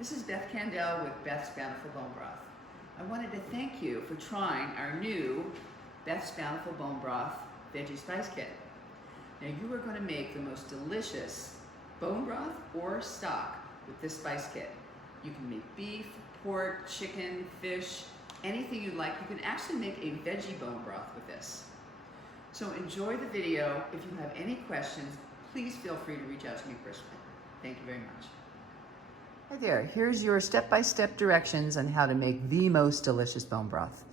This is Beth Candell with Beth's Bountiful Bone Broth. I wanted to thank you for trying our new Beth's Bountiful Bone Broth Veggie Spice Kit. Now you are going to make the most delicious bone broth or stock with this spice kit. You can make beef, pork, chicken, fish, anything you like. You can actually make a veggie bone broth with this. So enjoy the video. If you have any questions, please feel free to reach out to me personally. Thank you very much. Hi there, here's your step-by-step directions on how to make the most delicious bone broth.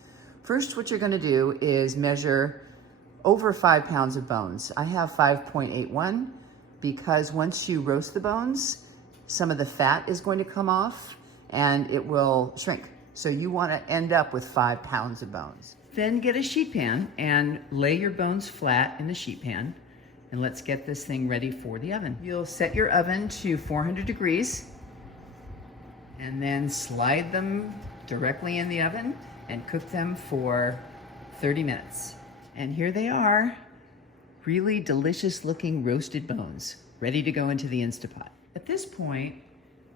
First, what you're gonna do is measure over 5 pounds of bones. I have 5.81 because once you roast the bones, some of the fat is going to come off and it will shrink. So you wanna end up with 5 pounds of bones. Then get a sheet pan and lay your bones flat in the sheet pan, and let's get this thing ready for the oven. You'll set your oven to 400 degrees and then slide them directly in the oven and cook them for 30 minutes. And here they are, really delicious looking roasted bones, ready to go into the Instapot. At this point,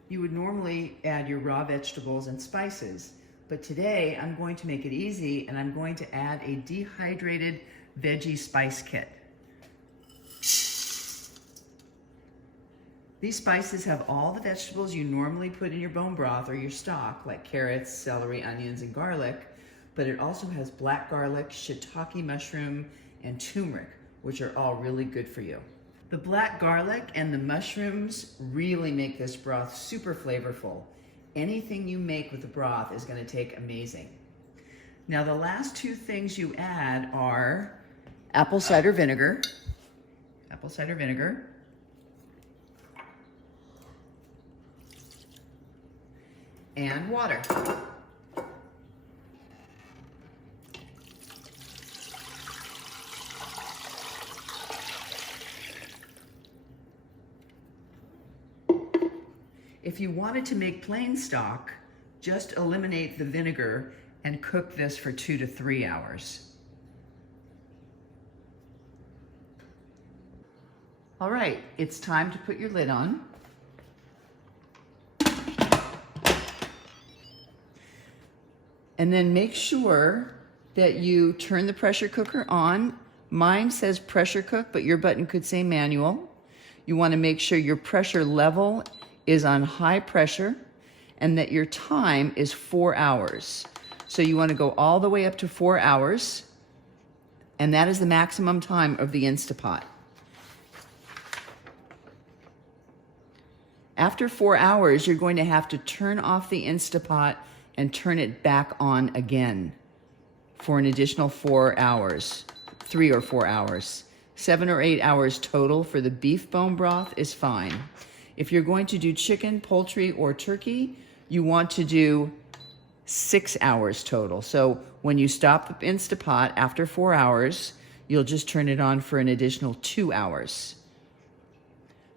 you would normally add your raw vegetables and spices, but today I'm going to make it easy and I'm going to add a dehydrated Veggie Spice Kit. These spices have all the vegetables you normally put in your bone broth or your stock, like carrots, celery, onions, and garlic, but it also has black garlic, shiitake mushroom, and turmeric, which are all really good for you. The black garlic and the mushrooms really make this broth super flavorful. Anything you make with the broth is gonna take amazing. Now the last two things you add are apple cider vinegar, and water. If you wanted to make plain stock, just eliminate the vinegar and cook this for 2 to 3 hours. All right, it's time to put your lid on. And then make sure that you turn the pressure cooker on. Mine says pressure cook, but your button could say manual. You want to make sure your pressure level is on high pressure and that your time is 4 hours. So you want to go all the way up to 4 hours, and that is the maximum time of the Instapot. After 4 hours, you're going to have to turn off the Instapot and turn it back on again for an additional 4 hours, 3 or 4 hours. 7 or 8 hours total for the beef bone broth is fine. If you're going to do chicken, poultry, or turkey, you want to do 6 hours total. So when you stop the Instapot after 4 hours, you'll just turn it on for an additional 2 hours.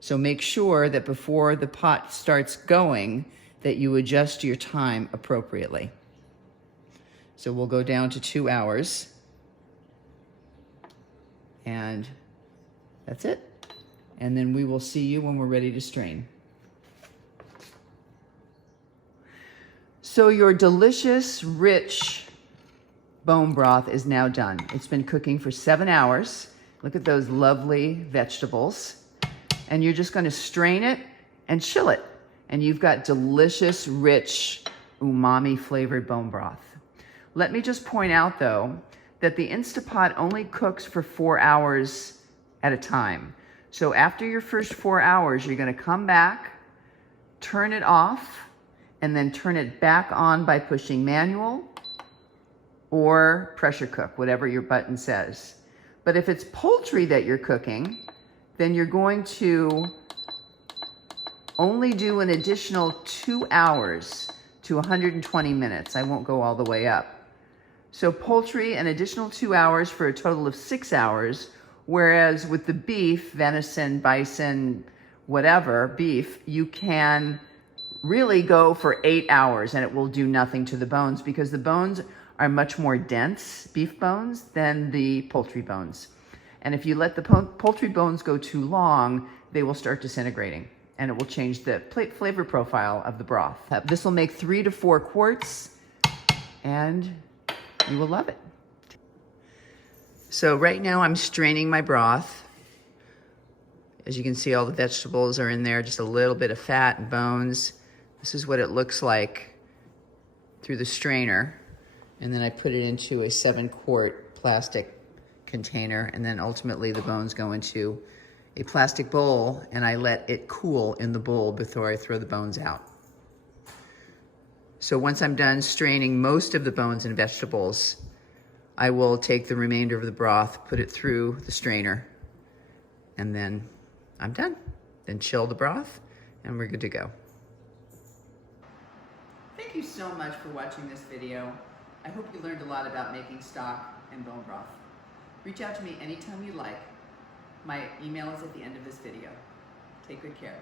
So make sure that before the pot starts going, that you adjust your time appropriately. So we'll go down to 2 hours. And that's it. And then we will see you when we're ready to strain. So your delicious, rich bone broth is now done. It's been cooking for 7 hours. Look at those lovely vegetables. And you're just gonna strain it and chill it. And you've got delicious, rich, umami flavored bone broth. Let me just point out though, that the Instapot only cooks for 4 hours at a time. So after your first 4 hours, you're gonna come back, turn it off, and then turn it back on by pushing manual or pressure cook, whatever your button says. But if it's poultry that you're cooking, then you're going to only do an additional 2 hours to 120 minutes. I won't go all the way up. So poultry, an additional 2 hours for a total of 6 hours, whereas with the beef, venison, bison, whatever, beef, you can really go for 8 hours and it will do nothing to the bones because the bones are much more dense, beef bones, than the poultry bones. And if you let the poultry bones go too long, they will start disintegrating. and it will change the flavor profile of the broth. This will make 3 to 4 quarts, and you will love it. So right now I'm straining my broth. As you can see, all the vegetables are in there, just a little bit of fat and bones. This is what it looks like through the strainer. And then I put it into a 7-quart plastic container, and then ultimately the bones go into a plastic bowl, and I let it cool in the bowl before I throw the bones out. So once I'm done straining most of the bones and vegetables, I will take the remainder of the broth, put it through the strainer, and then I'm done. Then chill the broth, and we're good to go. Thank you so much for watching this video. I hope you learned a lot about making stock and bone broth. Reach out to me anytime you like. My email is at the end of this video. Take good care.